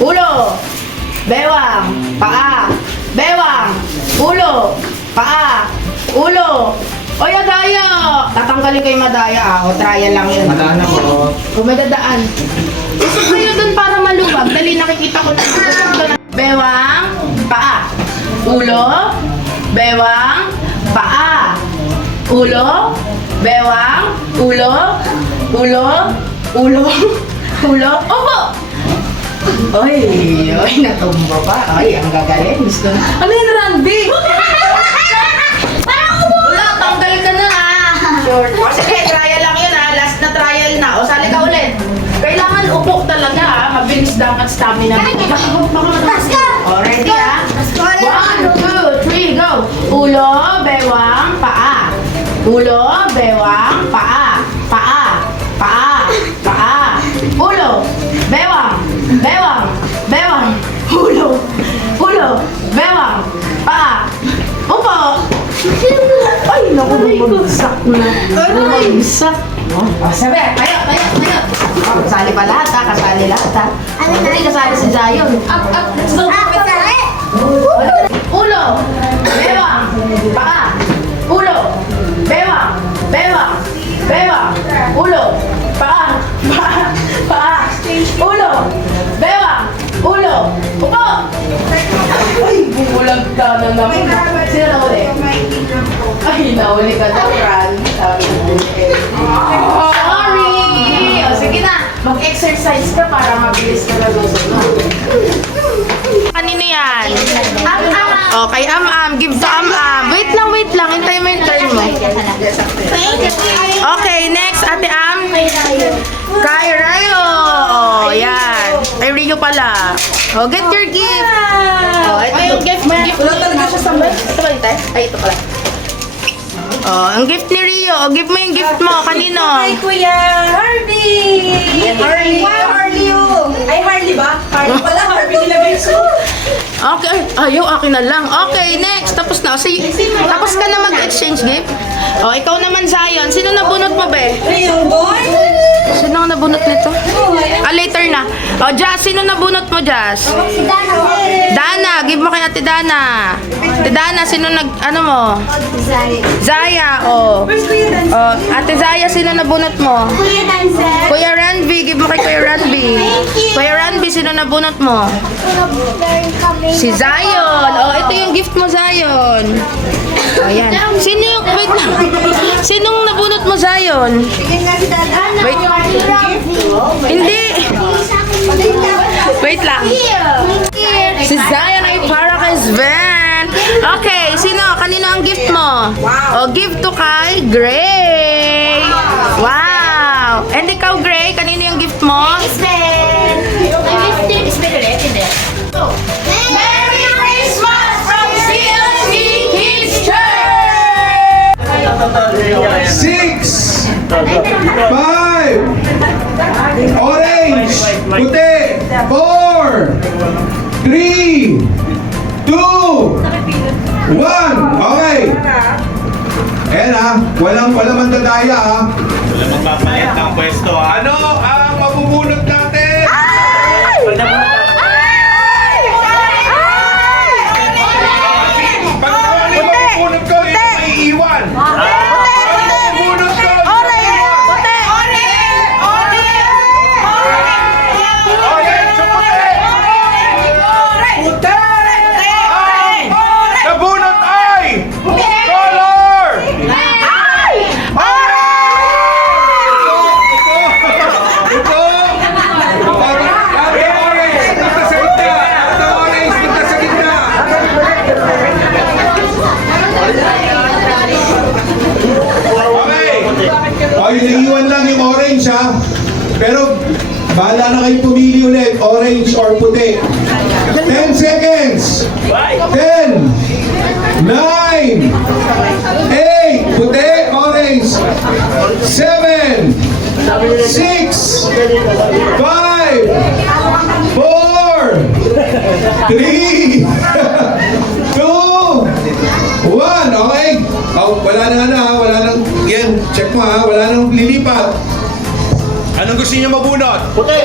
ulo, bewang, paa, bewang, ulo, paa, ulo. Oy, madaya! Tatanggalin ko yung madaya O, trial lang yun. Madaan ako. O, may dadaan. Gusto kayo dun para maluwag. Dali, nakikita ko na. Bewang, paa. Ulo, bewang, paa. Ulo, bewang, ulo, ulo, ulo, ulo. Opo! Oy, natumba pa. Ay, ang gagaling. Gusto na. Ano yun, Randy? Wala, tanggal ka na Sure. O, sige, trial lang yun Last na trial na. O, sali ka ulit. Kailangan upo talaga Mabilis dapat stamina. O, ready 1, 2, 3, go! Ulo, bewang, paa. Ulo, bewang, paa. Paa. Paa. Paa. Ulo, bewang. Bewang. Bewang. Ulo. Ulo, bewang, paa. Upo. Ay, naku, bumagsak na. Bumagsak. Sabi, tayo. Kasali pa lahat kasali lahat Hindi kasali si Zion. Up. Ulo, bewang, paa. Ulo, bewang, bewang, bewang. Ulo, paa, paa. Ulo, bewang, ulo. Upo. Ay, bumulag ka na naman. Sino na uli? Ay, nauli ka na, Fran. Sorry! O, sige na. Mag-exercise ka para mabilis ka na susunod. Kanino yan? Am-am. O, kay Am-am. Give to Am-am. Wait lang. Hintay mo yung turn mo. Okay, next, Ate Am. Kay Rayo. O, yan. Ay, Rio pala. O, get your gift. O, ito yung gift. Wala talaga siya sa mic. Ito ba tayo? Ay, ito pala. Oh, ang gift ni Rio. O, give mo yung gift mo. Kanino? Hi, Kuya Harvey! Harley! Harley yun! Ay, Harley ba? Harley pala, Harvey nilagay ko. Okay. Ayaw, akin na lang. Okay, next. Tapos na. Tapos ka na mag-exchange gift? O, ikaw naman, Zion. Sino nabunot mo, be? Ayun, boy! Sino ang nabunot nito? Later na. O, Jazz. Sino nabunot mo, Jazz? Si Dana. Dana. Give mo kay Ate Dana. Ate Dana, sino ano mo? Zaya. O. Where's Kuya Dancer? O, Ate Zaya, sino nabunot mo? Kuya Dancer! Kuya Ranby. Give mo kay Kuya Ranby. Kuya Ranby, sino nabunot mo? Si Zion. O, ito yung gift mo, Zion. O, yan. Sino yung, wait lang. Sinong nabunot mo, Zion? Bigyan nga si Dana. Wait. Hindi. Wait lang. Si Zion ay para kay Sven. Okay, sino? Kanino ang gift mo? O, give to kay Gray. Wow. And ikaw, Gray, kanino yung gift mo? Merry Christmas from CLC Kids Church! 6, 5, orange, puti, 4, 3, 2, 1. Okay. Ayan walang mandadaya Wala magpapalit ng pwesto Ano ang mabubunot natin? Pag ano yung mabubunot ko, yun ang maiiwan. Ano yung mabubunot ko? Orange, puti! Nabunot ay! Color! Ito! Ate orange, punta sa gitna! Ate orange, punta sa gitna! Okay! O, iwan lang yung orange Pero, bahala na kayo pumili ulit, orange or puti. 10 seconds! 10, 9, 8, puti, orange, 7, 6, 5, 4, 3, 2, 1. Okay? Oh, wala nang wala nang, yan, check mo wala nang lilipat. Anong gusto niyo mabunot? Puti!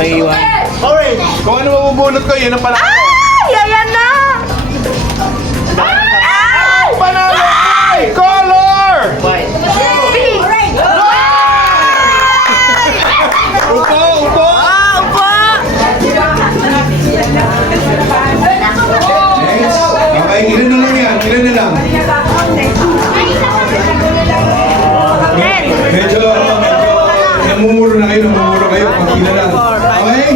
Orange! Kung ano mabubunot ko, yun ang pala. Ay! Ayan na! Ay! Panalo! Ay! Color! Pink! Upo! Upo! Next. Okay, ilan na lang yan? Ilan na lang? Medyo namumuro na kayo, Konti na lang. Okay?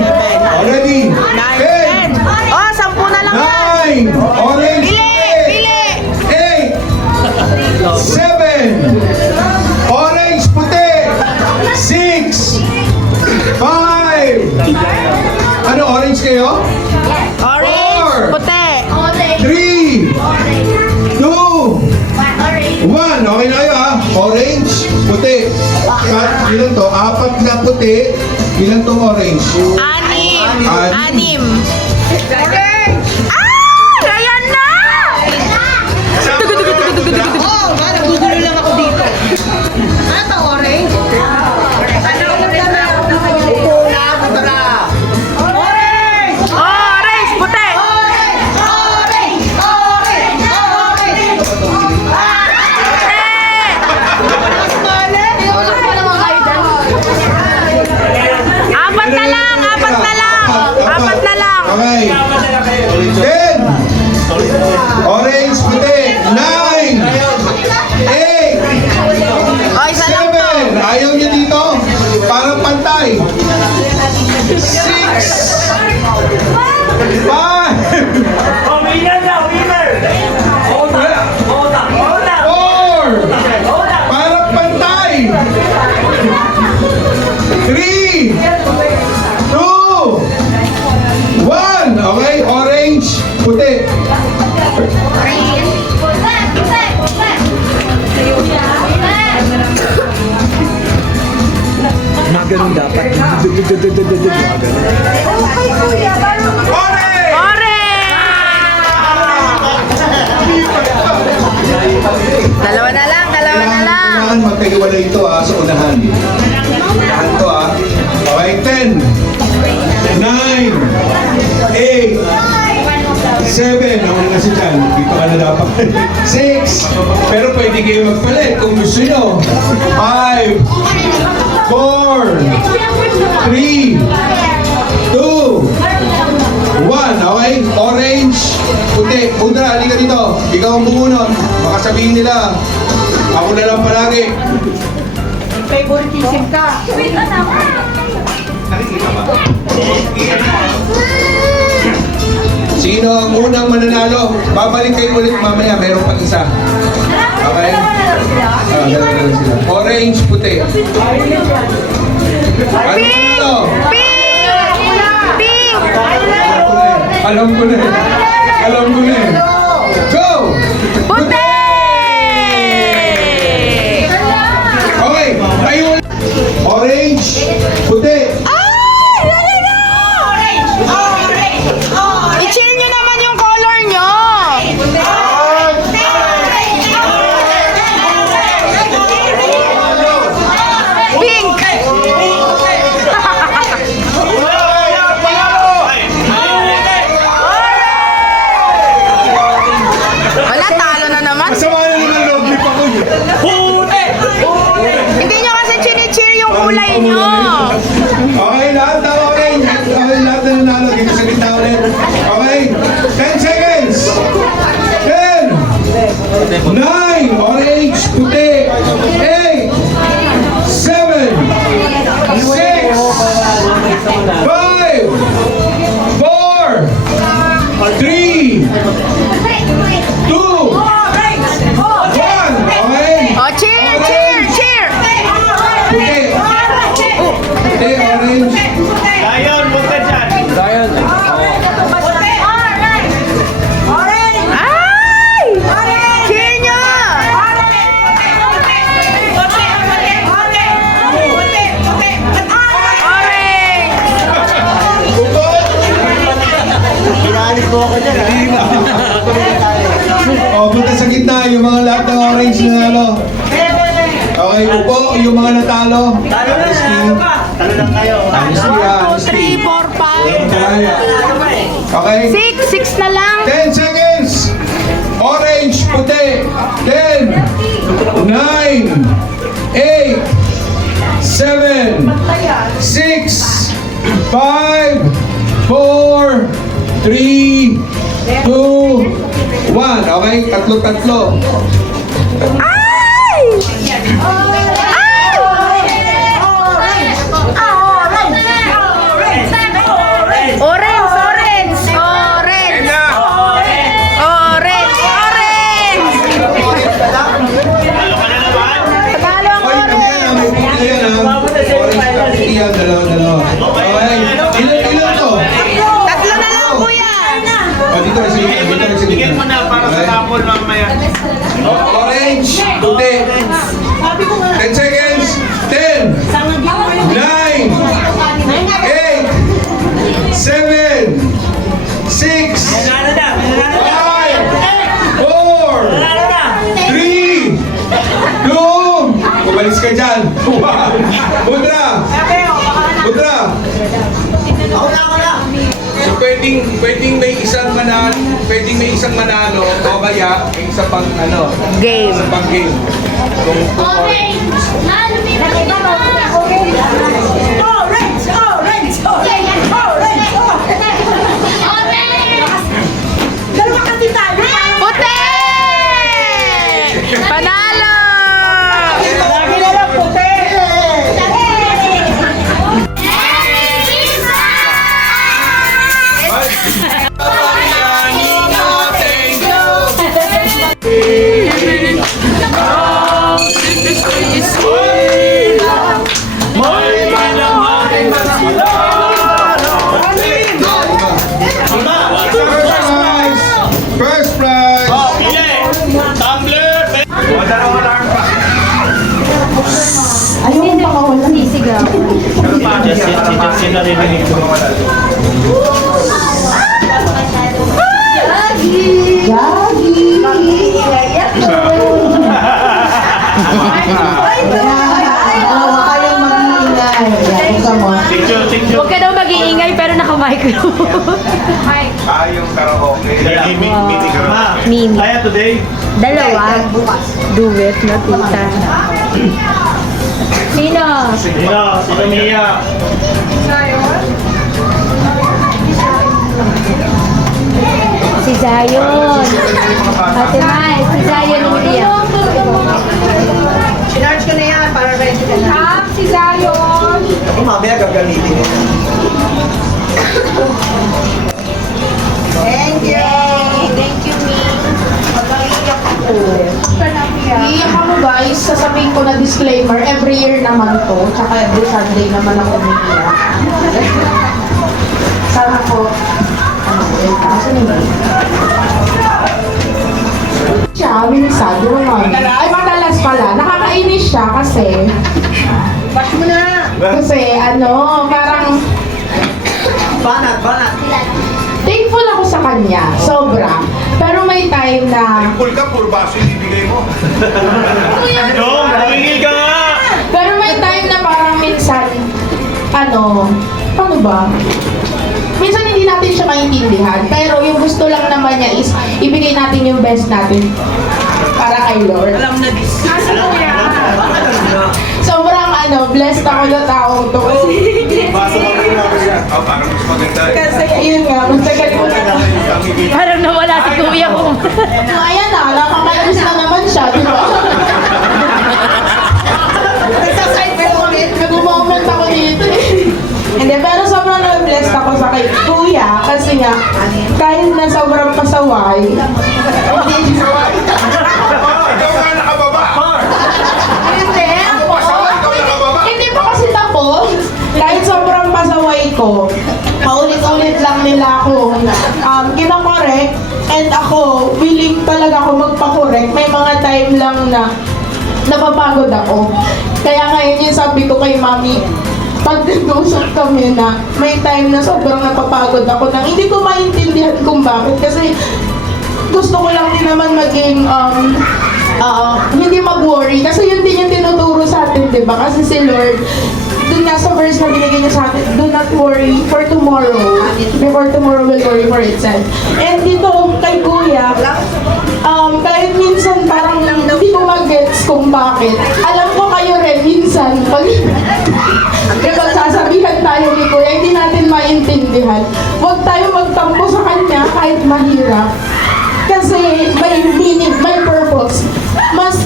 Already? 10, Oh, 10 na lang yan. 9, orange, Pili! 8, 7, orange, puti, 6, 5, ano, orange kayo? Orange, puti. 3, 2, 1. Okay na kayo ha? Orange, puti. Ilan to? 4 na puti. Ilan tong orange? Anim. Ayan na! Nagugulo lang ako dito. Ano to, orange? Orange! Puti! Apat na lang! Apat na lang! Okay. 10. Orange, puti. 9. 8. Oh, isa lang to. 7. Ayaw niyo dito? Parang pantay. 6. 5. Oh, winner na, winner! Oda! Oda! Oda! 4. Parang pantay. 3. 2. 1. Okay, orange, puti. Dalawa na lang. Kailangan magkahiwalay ito sa unahan. Unahan to Okay, 10, 9, 8, 7. Nauna na si Jan. Dito ka na dapat. 6. Pero pwede kayo magpalit kung gusto nyo. 5, 4, 3, 2, 1. Okay? Orange, puti. Udra, halika dito. Ikaw ang bumunot. Baka sabihin nila, ako na lang palagi. Favoritism ka. Sino ang unang mananalo? Babalik kayo ulit mamaya. Meron pang isa. Okay? Dalawa na lang sila. Orange, puti. Ano ito? Pink! Alam ko na. Alam ko na. Go! Puti! Okay, tayo. Orange, puti. I-cheer nyo naman yung color nyo. Pink! Wala, talo na naman. Masama na naman loob ni Pakoy. Hindi nyo kasi chini-cheer yung kulay nyo. Okay, lahat na orange. Okay, lahat na nanalo. Dito sa gitna ulit. Okay, 10 seconds. 10, 9, orange, puti. 8, 7, 6, 5, 4, 3, 2, 1. Okay? Oh, cheer, cheer, cheer. Puti. Puti, orange. Lion, punta dyan! Ay! Cheer nyo. O, punta sa gitna, yung mga lahat ng orange na nalo. Okay, upo, yung mga natalo. Talo na, ano pa? Talo lang kayo. Honesty, honesty. 3, 4, 5. Kaya. Okay? 6 na lang. 10 seconds. Orange, puti. 10, 9, 8, 7, 6, 5, 4, 3, 2, 1. Okay? Tatlo-tatlo. Orange, orange, orange. Orange, orange. Tagalog ang Oy, orange. yan, may puti yan, ha? Orange na puti yan, dalawa. Okay? Ilan to? Tatlo na lang, kuya. O, dito, sige. Dito, sige. Bigyan mo na para sa couple mamaya. Orange, puti. 10 seconds. 10, 9, 8, 7, 6, Nanalo na. Nanalo na. 5, 4, Nanalo na. 3, 2, umalis ka dyan. Mudra. Mudra. So pwedeng may isang manalo o kaya may isa pang Game. isa pang game. Puti! Panalo! Lagi na lang puti. First prize. Pili! Tumbler! O, dalawang alarm pa. Ayun pa mawala. Sisigaw. Just narinig ko. Dalawa kayong mag-iingay. Come on. Picture. Huwag ka daw mag-iingay pero naka-microphone. Yung karaoke. Mini karaoke. Mini. Kaya today, Dalawa. Duet na tita. Sino? sino Mia? Si Zion. Ate Mai, si Zion umiiyak. Sinarge ko na yan para ready ka na. Si Zion. Ako mamaya gagamitin mo. Thank you. Thank you, Mi. Mag-iiyak ako. Iiyak ako guys, sasabihin ko na disclaimer, every year naman to, tsaka every Sunday naman ako umiiyak. Sana po, asan yun? Siya, minsan, naman. Ay, madalas pala, nakakainis siya kasi, Bash mo na. parang, Banat. thankful ako sa kanya, sobra. Pero may time na, Full ka, puro baso yung ibigay mo. Dong, tumingil ka nga! pero may time na parang minsan, paano ba? Minsan hindi natin siya maintindihan, pero yung gusto lang naman niya is ibigay natin yung best natin para kay Lord. Alam na this. Sobrang blessed ako na taong to kasi, Baso mo rin namin yan. Parang mas maganda eh. kasi yun nga, matagal ko na. Parang nawala si kuya ko. Ayan na, nakakainis na naman siya, di ba? Nagsaside moment. Nag-moment ako dito eh. Hindi, pero sobrang na-blessed ako sa kay Kuya kasi nga, kahit na sobrang pasaway, hindi Ikaw nga nakababa! Hindi. Pasaway, ikaw nakababa! Hindi pa kasi tapos. Kahit sobrang pasaway ko, paulit-ulit lang nila ako kinakorek. And ako, willing talaga ako magpakorek. May mga time lang na napapagod ako. Kaya ngayon yung sabi ko kay Mami, pag nag-usap kami na may time na sobrang napapagod ako nang hindi ko maintindihan kung bakit. Kasi gusto ko lang din naman maging hindi mag-worry. Kasi yun din yung tinuturo sa atin, di ba? Kasi si Lord, dun nga sa verse na binigay niya sa atin, do not worry for tomorrow, before tomorrow will worry for itself. And dito kay Kuya, kahit minsan parang hindi ko mag-gets kung bakit. Alam ko kayo rin, minsan, pag sasabihan tayo ni Kuya, hindi natin maintindihan. Huwag tayo magtampo sa kanya kahit mahirap. Kasi may meaning, may purpose. Mas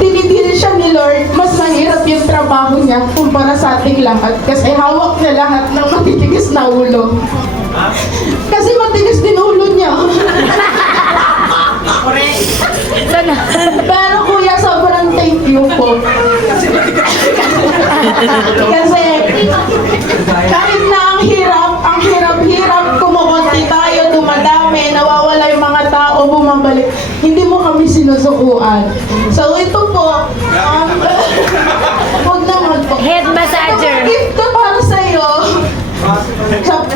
tinitili siya ni Lord, mas mahirap yung trabaho niya kumpara sa ating lahat. Kasi hawak niya lahat ng matitigas na ulo. Kasi matigas din ulo niya. Sana. Pero Kuya, sobrang thank you po. Kasi kahit na ang hirap kumukunti tayo, dumadami, nawawala yung mga tao, bumabalik, hindi mo kami sinusukuan. So ito po, huwag naman po. Head massager. Ito, gift ko para sa'yo.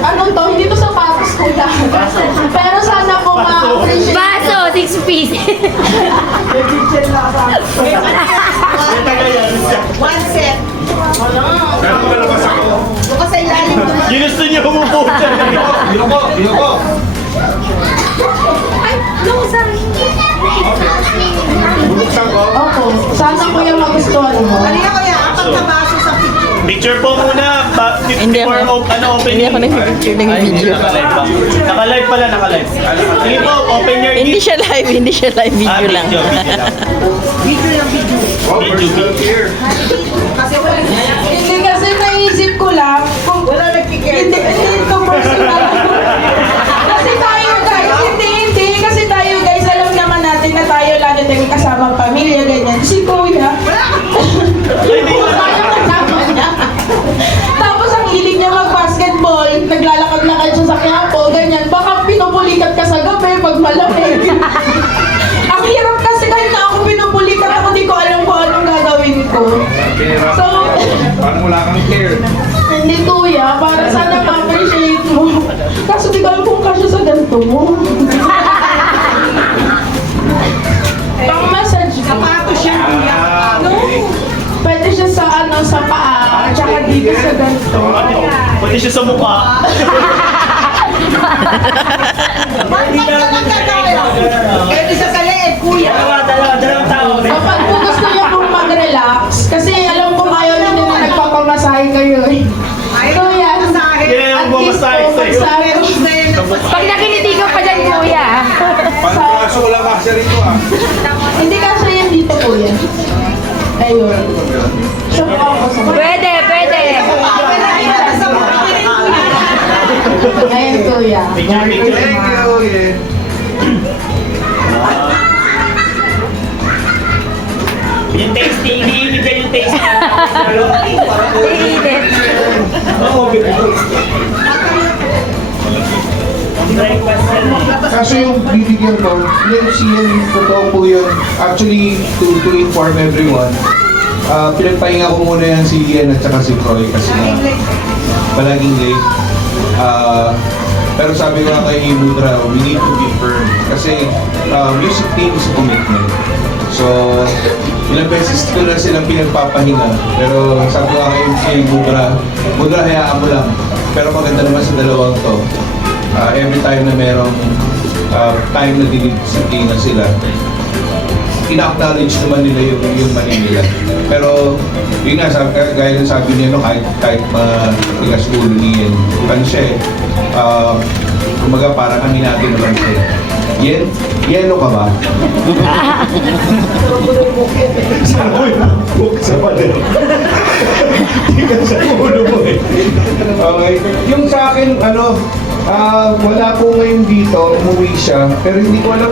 Anong to? Hindi to sapatos ko na. Pero sana po ma-appreciate. Baso, 6 piece. One set. Pero makalabas ako. Bukas sa ilalim ko. Ginusto niya umupo dyan. Biloko. Ay, no, sorry. Bubuksan ko. Opo. Sana po yung magustuhan mo. Kanina ko yan, apat na baso sa picture. Picture po muna. Hindi ako- Opening. hindi ako nag-picture ng video. Naka-live ba? Naka-live pala, naka-live. Sige po, open your Hindi siya live, video lang. Video lang, video. Oh, personal care. Kasi wala. Hindi kasi naisip ko lang kung Wala nagkikare. hindi ito personal. Kasi tayo guys, hindi. Kasi tayo guys, alam naman natin na tayo lagi tayong kasama pamilya, ganyan. Si Kuya, tayo kasama niya. Tapos ang hilig niya mag-basketball, naglalakad-lakad siya sa Quiapo, ganyan. Baka pinupulikat ka sa gabi pag malamig. Ang hirap kasi kahit na ako pinupulikat, ako di ko alam kung anong gagawin ko. So, Parang wala kang care. hindi Kuya, para sana ma-appreciate mo. Kaso di ko alam kung kasya sa ganito mo. Pang-massage ka. Sapatos siya, kuya. No. Pwede siya sa sa paa, tsaka dito sa ganito. Pati siya sa mukha. Bakit ka lang gagawin? Pwede sa kaliit, kuya. Dalawang tao. Kapag po gusto niya pong mag-relax, kasi alam ko ayaw niyo din na nagpapamasahe kayo eh. So yan, Yan ang at least bumasahe po, sa'yo. magsabi. Pag nakiniti ka pa dyan, Kuya. Pangkaso ko lang kasi rito ah. Hindi kasi yan dito Kuya. Ayun. So ako sa Pwede. Ayun Kuya. Picture. Thank you. Yeah. Yung tasty, iniinit ka yung tasty. Iinit. Kaso yung bibigyan ko, yan, totoo po yun. Actually, to inform everyone, pinagpahinga ko muna yan si Ian at saka si Troy kasi palaging late. Pero sabi ko nga kay Budra, we need to be firm. Kasi music team is a commitment. So, ilang beses ko na silang pinagpapahinga. Pero sabi ko nga kay Budra, hayaan mo lang. Pero maganda naman sa dalawang to. Every time na merong time na dinidisiplina sila, ina-acknowledge naman nila yung mali nila. Pero, yun nga, gaya ng sabi niya, no, kahit matigas ulo niya, ano siya kumaga parang aminado naman siya. Yelo ka ba? Saan ko yung book sa pader? Hindi ka sa ulo mo eh. Okay. Yung sa akin, wala po ngayon dito, umuwi siya, pero hindi ko alam